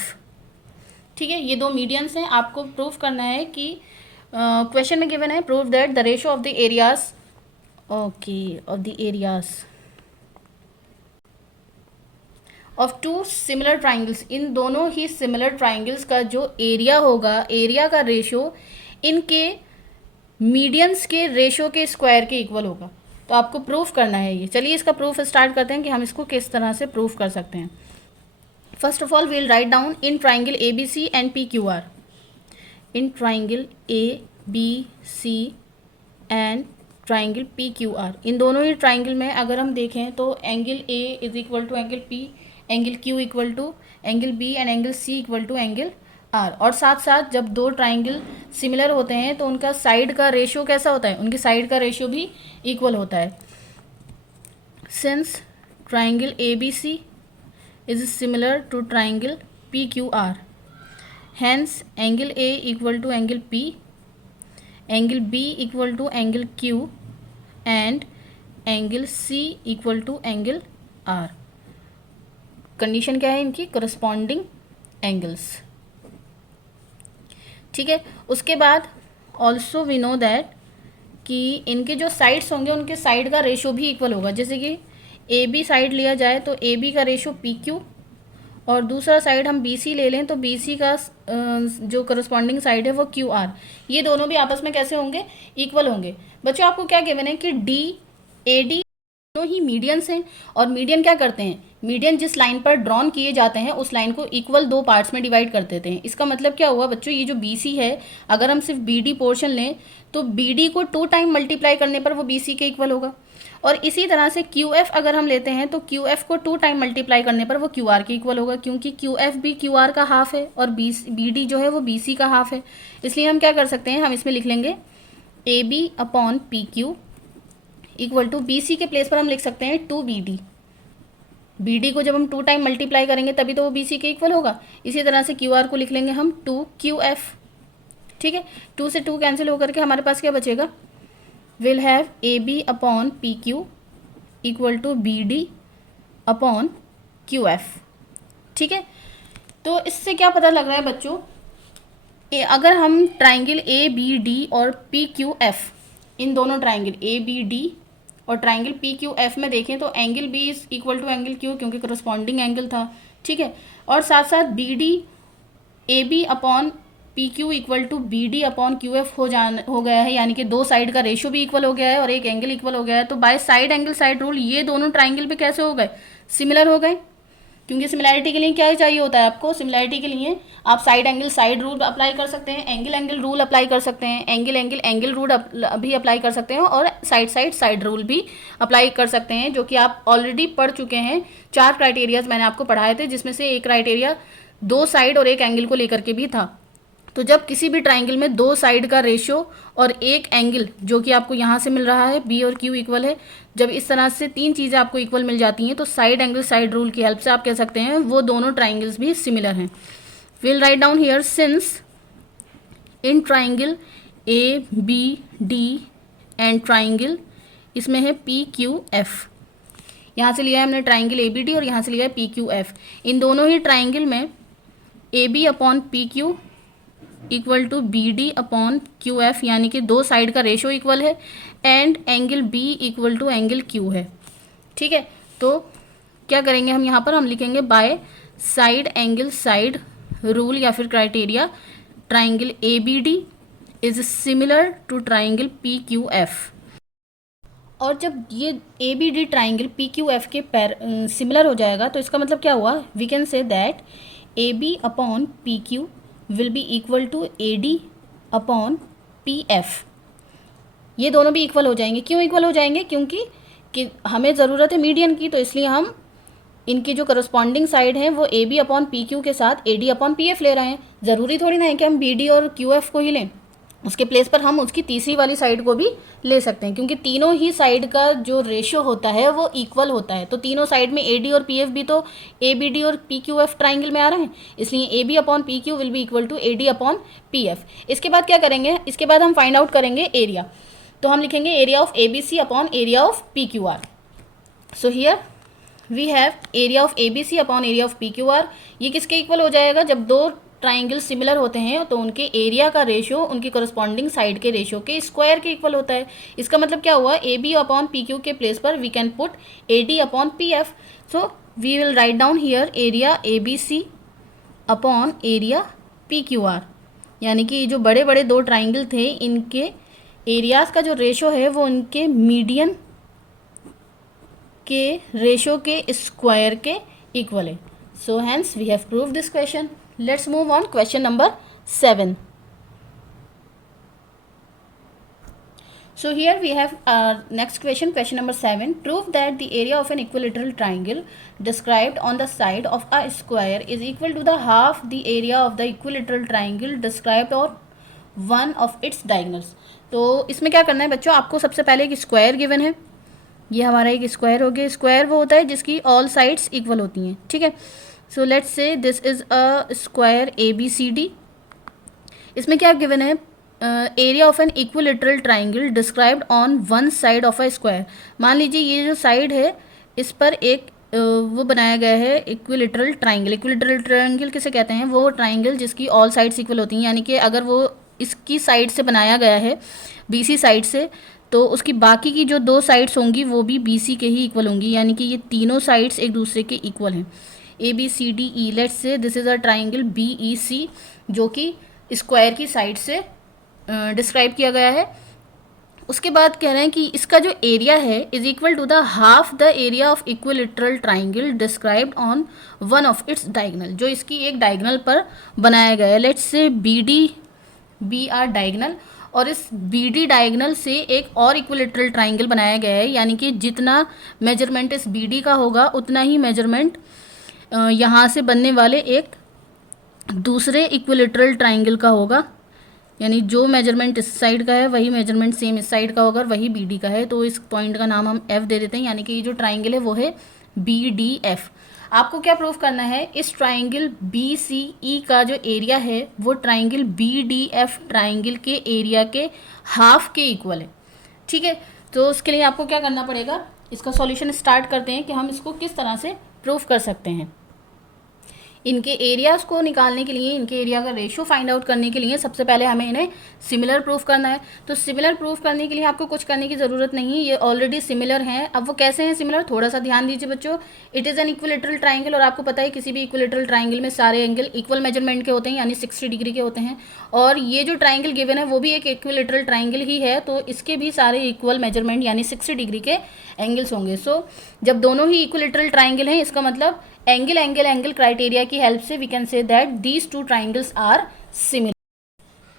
ठीक है, ये दो मीडियंस हैं. आपको प्रूफ करना है कि क्वेश्चन में गिवन है prove that the ratio of the areas of two similar triangles, इन दोनों ही सिमिलर ट्राइंगल्स का जो एरिया होगा, एरिया का रेशियो इनके मीडियंस के रेशियो के स्क्वायर के इक्वल होगा. तो आपको प्रूफ करना है ये. चलिए इसका प्रूफ स्टार्ट करते हैं कि हम इसको किस तरह से प्रूफ कर सकते हैं. First of all we'll write down in triangle ABC and PQR. In triangle ABC and triangle PQR, इन दोनों ही ट्राइंगल में अगर हम देखें तो angle A is equal to angle P, angle Q equal to angle B and angle C equal to angle R. और साथ साथ जब दो ट्राइंगल सिमिलर होते हैं तो उनका साइड का रेशियो कैसा होता है, उनकी साइड का रेशियो भी इक्वल होता है. Since triangle ABC is similar to triangle PQR, hence angle A equal to angle P, angle B equal to angle Q and angle C equal to angle R. Condition क्या है इनकी, करस्पॉन्डिंग एंगल्स. ठीक है, उसके बाद ऑल्सो वी नो दैट कि इनके जो साइड्स होंगे उनके साइड का रेशियो भी इक्वल होगा. जैसे कि AB साइड लिया जाए तो AB का रेशियो PQ और दूसरा साइड हम BC ले लें तो BC का जो करस्पॉन्डिंग साइड है वो QR. ये दोनों भी आपस में कैसे होंगे, इक्वल होंगे. बच्चों आपको क्या गिवन है कि DAD दोनों ही मीडियंस हैं और मीडियन क्या करते हैं, मीडियन जिस लाइन पर ड्रॉन किए जाते हैं उस लाइन को इक्वल दो पार्ट्स में डिवाइड कर देते हैं. इसका मतलब क्या हुआ बच्चों, ये जो BC है अगर हम सिर्फ BD पोर्शन लें तो BD को 2 टाइम मल्टीप्लाई करने पर वो BC के इक्वल होगा. और इसी तरह से QF अगर हम लेते हैं तो QF को 2 टाइम मल्टीप्लाई करने पर वो QR के इक्वल होगा, क्योंकि QF भी QR का हाफ है और BD जो है वो BC का हाफ है. इसलिए हम क्या कर सकते हैं, हम इसमें लिख लेंगे AB upon PQ equal to BC के प्लेस पर हम लिख सकते हैं 2BD. बी डी को जब हम 2 टाइम मल्टीप्लाई करेंगे तभी तो वो बी सी के इक्वल होगा। इसी तरह से क्यू आर को लिख लेंगे हम 2QF। ठीक है, 2 से 2 कैंसिल होकर के हमारे पास क्या बचेगा, will have AB upon PQ equal to BD upon QF। ठीक है, तो इससे क्या पता लग रहा है बच्चों, अगर हम ट्राइंगल ABD और PQF, इन दोनों ट्राइंगल ABD और ट्राइंगल PQF में देखें तो angle B is equal to angle Q, क्योंकि करस्पॉन्डिंग एंगल था। ठीक है, और साथ साथ BD AB upon PQ equal to BD upon QF हो गया है, यानी कि दो साइड का रेशियो भी इक्वल हो गया है और एक एंगल इक्वल हो गया है। तो bye side angle side rule ये दोनों ट्राइंगल पे कैसे हो गए, सिमिलर हो गए। क्योंकि सिमिलैरिटी के लिए क्या चाहिए होता है आपको, सिमिलैरिटी के लिए आप side angle side rule apply कर सकते हैं, एंगल एंगल रूल अप्लाई कर सकते हैं, एंगल एंगल एंगल रूल भी अप्लाई कर सकते हैं, और साइड साइड साइड रूल भी अप्लाई कर सकते हैं, जो कि आप ऑलरेडी पढ़ चुके हैं। 4 क्राइटेरियाज मैंने आपको पढ़ाए थे, जिसमें से एक क्राइटेरिया 2 साइड और एक एंगल को लेकर के भी था। तो जब किसी भी ट्राइंगल में 2 साइड का रेशियो और एक एंगल, जो कि आपको यहाँ से मिल रहा है B और Q इक्वल है, जब इस तरह से 3 चीज़ें आपको इक्वल मिल जाती हैं तो साइड एंगल साइड रूल की हेल्प से आप कह सकते हैं वो दोनों ट्राइंगल्स भी सिमिलर हैं। Will write down here since in triangle ABD and triangle, इसमें है PQF, यहाँ से लिया है हमने ट्राइंगल ABD और यहाँ से लिया है PQF। इन दोनों ही ट्राइंगल में AB upon PQ equal to BD upon QF, यानी कि 2 साइड का रेशियो इक्वल है, and angle B equal to angle Q है। ठीक है, तो क्या करेंगे हम यहाँ पर, हम लिखेंगे by side angle side rule या फिर criteria, triangle ABD is similar to triangle PQF। और जब ये ABD ट्राइंगल PQF के सिमिलर हो जाएगा तो इसका मतलब क्या हुआ, we can say that AB upon PQ will be equal to AD upon PF। ये दोनों भी इक्वल हो जाएंगे। क्यों इक्वल हो जाएंगे, क्योंकि हमें ज़रूरत है मीडियन की, तो इसलिए हम इनकी जो करस्पॉन्डिंग साइड है वो AB अपॉन PQ के साथ AD अपॉन PF ले रहे हैं। ज़रूरी थोड़ी ना है कि हम BD और QF को ही लें, उसके प्लेस पर हम उसकी तीसरी वाली साइड को भी ले सकते हैं, क्योंकि तीनों ही साइड का जो रेशियो होता है वो इक्वल होता है। तो तीनों साइड में AD और PF भी तो ABD और PQF ट्राइंगल में आ रहे हैं, इसलिए AB upon PQ will be equal to AD upon PF। इसके बाद क्या करेंगे, इसके बाद हम फाइंड आउट करेंगे एरिया। तो हम लिखेंगे area of ABC upon area of PQR। So here we have area of ABC upon area of PQR। ये किसके इक्वल हो जाएगा, जब दो ट्राइंगल सिमिलर होते हैं तो उनके एरिया का रेशियो उनकी करस्पॉन्डिंग साइड के रेशियो के स्क्वायर के इक्वल होता है। इसका मतलब क्या हुआ, AB अपॉन PQ के प्लेस पर we can put AD upon PF। So we will write down here area ABC upon area PQR, यानी कि जो बड़े बड़े 2 ट्राइंगल थे इनके एरियाज का जो रेशियो है वो उनके मीडियन के रेशियो के स्क्वायर के इक्वल है। So hence we have proved this question. Let's move on question number 7. So here we have our next question, question number 7. Prove that the area of an equilateral triangle described on the side of a square is equal to the half the area of the equilateral triangle described on one of its diagonals. तो इसमें क्या करना है बच्चों, आपको सबसे पहले एक स्क्वायर गिवन है, ये हमारा एक स्क्वायर हो गया। स्क्वायर वो होता है जिसकी ऑल साइड्स इक्वल होती हैं। ठीक है, so let's say this is a square ABCD। इसमें क्या गिवन है, area of an equilateral triangle described on one side of a square. मान लीजिए ये जो साइड है इस पर एक वो बनाया गया है इक्विलेटरल ट्राइंगल। इक्विलेटरल ट्राइंगल किसे कहते हैं, वो ट्राइंगल जिसकी ऑल साइड्स इक्वल होती हैं, यानी कि अगर वो इसकी साइड से बनाया गया है BC साइड से, तो उसकी बाकी की जो 2 साइड्स होंगी वो भी BC के ही इक्वल होंगी, यानी कि ये तीनों साइड्स एक दूसरे के इक्वल हैं। ABCDE, let's say this is a triangle BEC जो कि स्क्वायर की साइड से डिस्क्राइब किया गया है। उसके बाद कह रहे हैं कि इसका जो एरिया है is equal to the half the area of equilateral triangle described on one of its diagonal, जो इसकी एक डायगोनल पर बनाया गया है। लेट्स से BR डायगोनल, और इस BD डायगोनल से एक और इक्विलेटरल ट्राइंगल बनाया गया है, यानी कि जितना मेजरमेंट इस BD का होगा उतना ही मेजरमेंट यहाँ से बनने वाले एक दूसरे इक्विलेटरल ट्राइंगल का होगा, यानी जो मेजरमेंट इस साइड का है वही मेजरमेंट सेम इस साइड का होगा और वही BD का है। तो इस पॉइंट का नाम हम F दे देते हैं, यानी कि ये जो ट्राइंगल है वो है बी डी एफ। आपको क्या प्रूफ करना है, इस ट्राइंगल बी सी ई का जो एरिया है वो triangle B D F triangle के एरिया के हाफ के इक्वल है। ठीक है, तो उसके लिए आपको क्या करना पड़ेगा, इसका सॉल्यूशन स्टार्ट करते हैं कि हम इसको किस तरह से प्रूफ कर सकते हैं। इनके एरियाज को निकालने के लिए, इनके एरिया का रेशियो फाइंड आउट करने के लिए सबसे पहले हमें इन्हें सिमिलर प्रूफ करना है। तो सिमिलर प्रूफ करने के लिए आपको कुछ करने की ज़रूरत नहीं, ये ऑलरेडी सिमिलर हैं। अब वो कैसे हैं सिमिलर, थोड़ा सा ध्यान दीजिए बच्चों। It is an equilateral triangle, और आपको पता है किसी भी इक्विलेटरल ट्राइंगल में सारे एंगल इक्वल मेजरमेंट के होते हैं, यानी 60 डिग्री के होते हैं। और ये जो ट्राइंगल गिवन है वो भी एक इक्विलेटरल ट्राइंगल ही है, तो इसके भी सारे इक्वल मेजरमेंट यानी 60 डिग्री के एंगल्स होंगे। सो जब दोनों ही इक्विलेटरल ट्राइंगल हैं, इसका मतलब एंगल क्राइटेरिया की हेल्प से we can say that these two triangles are similar.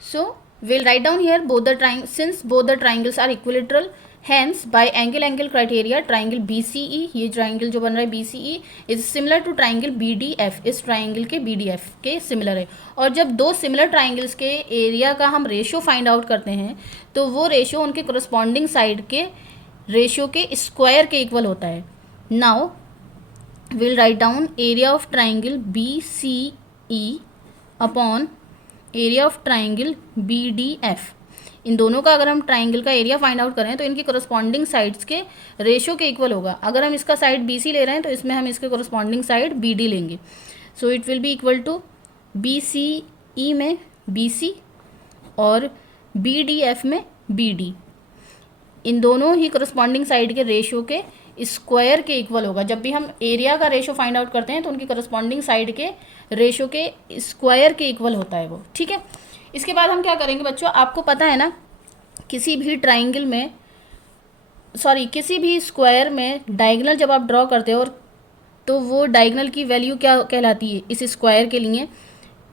So we'll write down here both the since both the triangles are equilateral, hence by angle criteria triangle BCE, ये triangle जो बन रहा है BCE is similar to triangle BDF, इस triangle के BDF के similar है। और जब दो similar triangles के area का हम ratio find out करते हैं तो वो ratio उनके corresponding side के ratio के square के equal होता है। Now we'll write down area of triangle BCE upon area of triangle B D F. इन दोनों का अगर हम ट्राइंगल का एरिया फाइंड आउट करें तो इनके कोरस्पॉन्डिंग साइड्स के रेशियो के इक्वल होगा। अगर हम इसका साइड बी सी ले रहे हैं तो इसमें हम इसके कोरस्पॉन्डिंग साइड बी डी लेंगे। So it will be equal to B C E में बी सी और बी डी एफ में बी डी। इन दोनों ही कोरस्पॉन्डिंग साइड के रेशियो के स्क्वायर के इक्वल होगा। जब भी हम एरिया का रेशियो फाइंड आउट करते हैं तो उनकी करस्पॉन्डिंग साइड के रेशियो के स्क्वायर के इक्वल होता है वो। ठीक है, इसके बाद हम क्या करेंगे बच्चों, आपको पता है ना किसी भी ट्राइंगल में किसी भी स्क्वायर में डायगोनल जब आप ड्रॉ करते हो और तो वो डायगोनल की वैल्यू क्या कहलाती है इस स्क्वायर के लिए।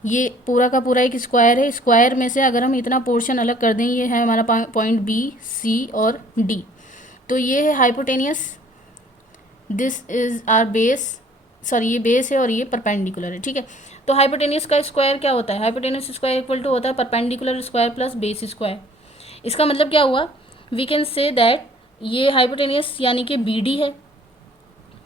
ये पूरा का पूरा एक स्क्वायर है, स्क्वायर में से अगर हम इतना पोर्शन अलग कर दें, ये है हमारा पॉइंट बी सी और डी, तो ये है hypotenuse, this is our base, ये बेस है और ये परपेंडिकुलर है। ठीक है, तो हाइपोटेनियस का स्क्वायर क्या होता है, हाइपोटेनियस स्क्वायर इक्वल टू होता है perpendicular square plus base square. इसका मतलब क्या हुआ, वी कैन से दैट ये हाइपोटेनियस यानी कि बी डी है,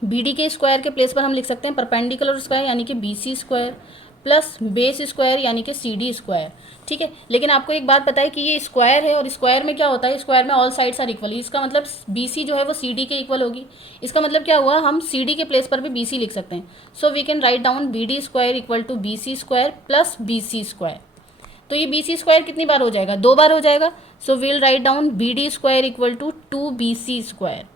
बी डी के स्क्वायर के प्लेस पर हम लिख सकते हैं परपेंडिकुलर स्क्वायर यानी कि B C square plus base square यानी कि सी डी स्क्वायर। ठीक है, लेकिन आपको एक बात पता है कि ये स्क्वायर है और स्क्वायर में क्या होता है, स्क्वायर में ऑल साइड्स आर इक्वल। इसका मतलब बी सी जो है वो सी डी के इक्वल होगी। इसका मतलब क्या हुआ, हम सी डी के प्लेस पर भी बी सी लिख सकते हैं। So we can write down B D square equal to B C square plus B C square. तो ये बी सी स्क्वायर कितनी बार हो जाएगा, 2 बार हो जाएगा। So we'll write down B D square equal to 2 B C square.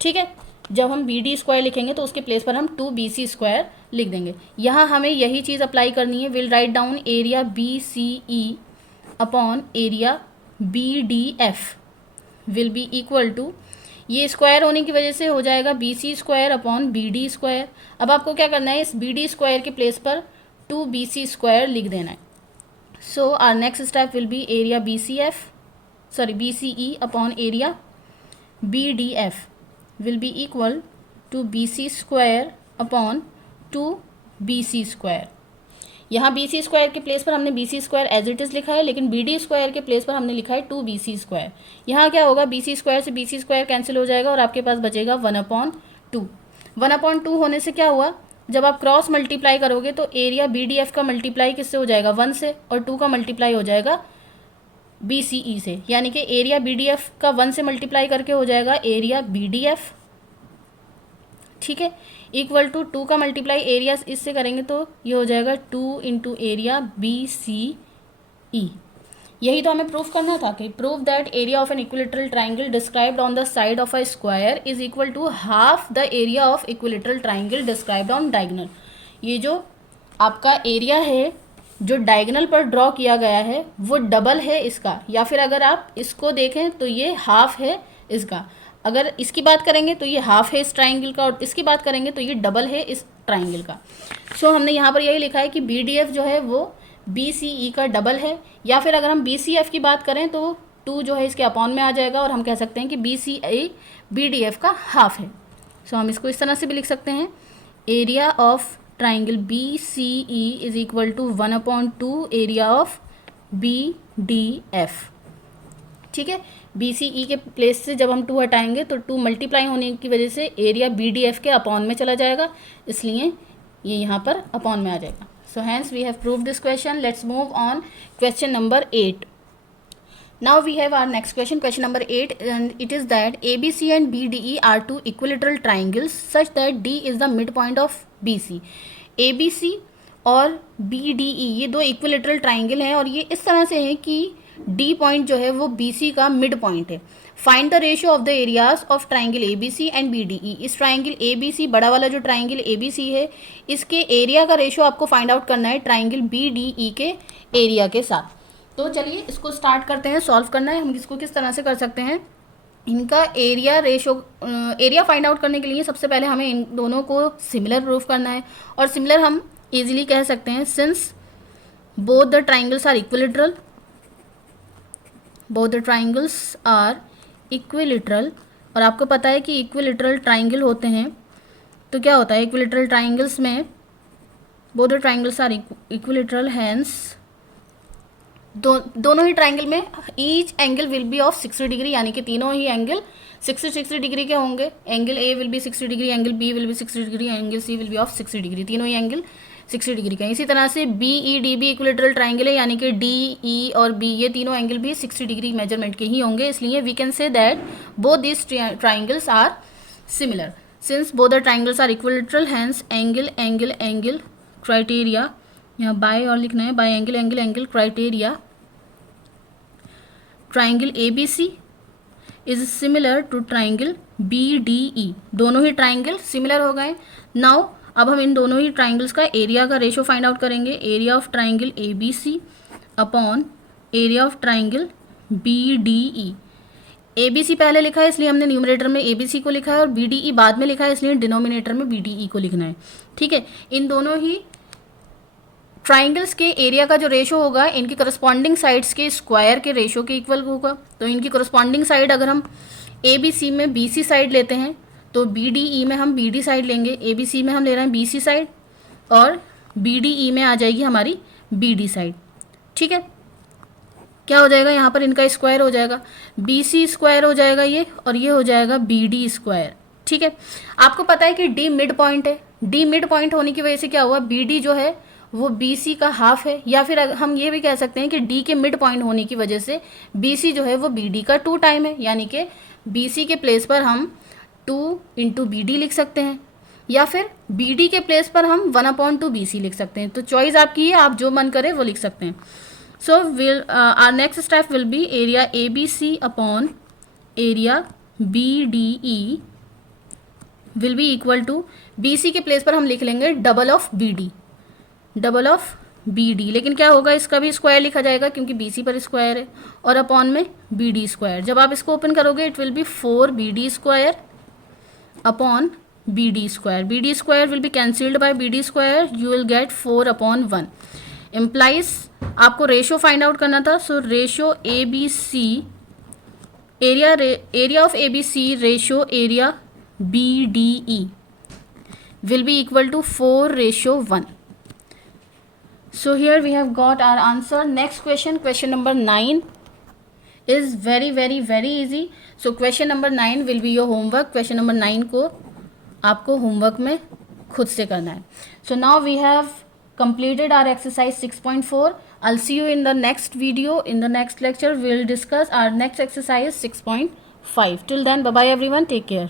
ठीक है, जब हम बी डी स्क्वायर लिखेंगे तो उसके प्लेस पर हम 2 बी सी स्क्वायर लिख देंगे। यहाँ हमें यही चीज़ अप्लाई करनी है। Will write down area B C E upon area B D F will be equal to, ये स्क्वायर होने की वजह से हो जाएगा B C square upon B D square. अब आपको क्या करना है, इस बी डी स्क्वायर के प्लेस पर 2 बी सी स्क्वायर लिख देना है। So our next step will be area B C E upon area B D F will be equal to BC square upon 2 BC square। यहाँ BC स्क्वायर के प्लेस पर हमने BC square as it is लिखा है, लेकिन BD स्क्वायर के प्लेस पर हमने लिखा है 2 BC स्क्वायर। यहाँ क्या होगा, BC स्क्वायर से BC स्क्वायर कैंसिल हो जाएगा और आपके पास बचेगा 1/2। 1/2 होने से क्या हुआ, जब आप क्रॉस मल्टीप्लाई करोगे तो एरिया BDF का मल्टीप्लाई किससे हो जाएगा, 1 से, और 2 का मल्टीप्लाई हो जाएगा BCE से, यानी कि एरिया BDF का 1 से मल्टीप्लाई करके हो जाएगा एरिया BDF। ठीक है, इक्वल टू 2 का मल्टीप्लाई एरिया इससे करेंगे तो ये हो जाएगा 2 इंटू एरिया BCE। यही तो हमें प्रूफ करना था कि prove that area of an equilateral triangle described on the side of a square is equal to half the area of equilateral triangle described on diagonal. ये जो आपका एरिया है जो डायगोनल पर ड्रॉ किया गया है वो डबल है इसका, या फिर अगर आप इसको देखें तो ये हाफ है इसका। अगर इसकी बात करेंगे तो ये हाफ है इस ट्राइंगल का, और इसकी बात करेंगे तो ये डबल है इस ट्राइंगल का। सो हमने यहाँ पर यही लिखा है कि BDF जो है वो BCE का डबल है, या फिर अगर हम BCF की बात करें तो 2 जो है इसके अपॉन में आ जाएगा और हम कह सकते हैं कि BCE BDF का हाफ है। सो हम इसको इस तरह से भी लिख सकते हैं, area of triangle BCE is equal to 1/2 area of BDF। ठीक है, बी सी ई के प्लेस से जब हम 2 हटाएंगे तो 2 मल्टीप्लाई होने की वजह से एरिया बी डी एफ के अपॉन में चला जाएगा, इसलिए ये यहाँ पर अपॉन में आ जाएगा. So hence we have proved this question. Let's move on question number 8. Now we have our next question, question number 8, and it is that ABC and BDE are two equilateral triangles such that D is the midpoint of BC. ABC और BDE ये दो इक्विलेटरल ट्राइंगल हैं और ये इस तरह से हैं कि D पॉइंट जो है वो BC का मिड पॉइंट है. Find the ratio of the areas of triangle ABC and BDE. इस ट्राइंगल ABC, बड़ा वाला जो ट्राइंगल ABC है, इसके एरिया का रेशियो आपको फाइंड आउट करना है ट्राइंगल BDE के एरिया के साथ. तो चलिए इसको स्टार्ट करते हैं, सॉल्व करना है. हम इसको किस तरह से कर सकते हैं, इनका area ratio, area find out करने के लिए सबसे पहले हमें इन दोनों को सिमिलर प्रूफ करना है. और सिमिलर हम इजीली कह सकते हैं since both the triangles are equilateral, both the triangles are equilateral. और आपको पता है कि इक्विलेटरल ट्राइंगल होते हैं तो क्या होता है, इक्विलेटरल ट्राइंगल्स में both the triangles are equilateral, hence दोनों ही ट्राइंगल में each angle will be of 60 degree, यानी कि तीनों ही एंगल 60 डिग्री के होंगे. Angle A will be 60 degree, angle B will be 60 degree, angle C will be of 60 degree. तीनों ही एंगल 60 डिग्री के हैं. इसी तरह से बी ई डी भी इक्विलेटरल ट्राइंगल है, यानी कि डी ई और बी ये तीनों एंगल भी 60 डिग्री मेजरमेंट के ही होंगे. इसलिए we can say that both this triangles are similar. Since both the triangles are equilateral, hence angle angle angle criteria, यहाँ बाय और लिखना है, by angle angle angle criteria triangle ABC is similar to triangle BDE. दोनों ही ट्राइंगल सिमिलर हो गए. नाउ अब हम इन दोनों ही ट्राइंगल्स का एरिया का रेशो फाइंड आउट करेंगे. Area of triangle ABC upon area of triangle BDE. ABC पहले लिखा है इसलिए हमने न्यूमरेटर में ABC को लिखा है, और BDE बाद में लिखा है इसलिए डिनोमिनेटर में BDE को लिखना है. ठीक है, इन दोनों ही ट्राइंगल्स के एरिया का जो रेशो होगा इनकी करस्पॉन्डिंग साइड्स के स्क्वायर के रेशो के इक्वल होगा. तो इनकी करस्पॉन्डिंग साइड अगर हम ABC में BC साइड लेते हैं तो BDE में हम BD साइड लेंगे. ABC में हम ले रहे हैं BC साइड और BDE में आ जाएगी हमारी BD साइड. ठीक है, क्या हो जाएगा, यहाँ पर इनका स्क्वायर हो जाएगा, BC स्क्वायर हो जाएगा ये, और ये हो जाएगा BD स्क्वायर. ठीक है, आपको पता है कि D मिड पॉइंट है. D मिड पॉइंट होने की वजह से क्या हुआ, BD जो है वो BC का हाफ है, या फिर हम ये भी कह सकते हैं कि D के मिड पॉइंट होने की वजह से BC जो है वो BD का 2 टाइम है, यानी कि BC के प्लेस पर हम 2 इंटू BD लिख सकते हैं, या फिर BD के प्लेस पर हम 1/2 BC लिख सकते हैं. तो चॉइस आपकी है, आप जो मन करे वो लिख सकते हैं. So our next step will be area ABC upon area BDE will be equal to, BC के प्लेस पर हम लिख लेंगे double of BD, double of BD. लेकिन क्या होगा, इसका भी स्क्वायर लिखा जाएगा क्योंकि BC पर स्क्वायर है, और अपॉन में BD स्क्वायर. जब आप इसको ओपन करोगे it will be 4BD square upon BD square. BD square will be cancelled by BD square, you will get 4/1. Implies आपको रेशो फाइंड आउट करना था. So ratio ABC, area of ABC ratio area BDE will be equal to 4:1. So here we have got our answer. Next question, question number 9 is very easy. So question number 9 will be your homework. Question number 9 को आपको homework में खुद से करना है. So now we have completed our exercise 6.4. I'll see you in the next video. In the next lecture, we'll discuss our next exercise 6.5. Till then, bye bye everyone. Take care.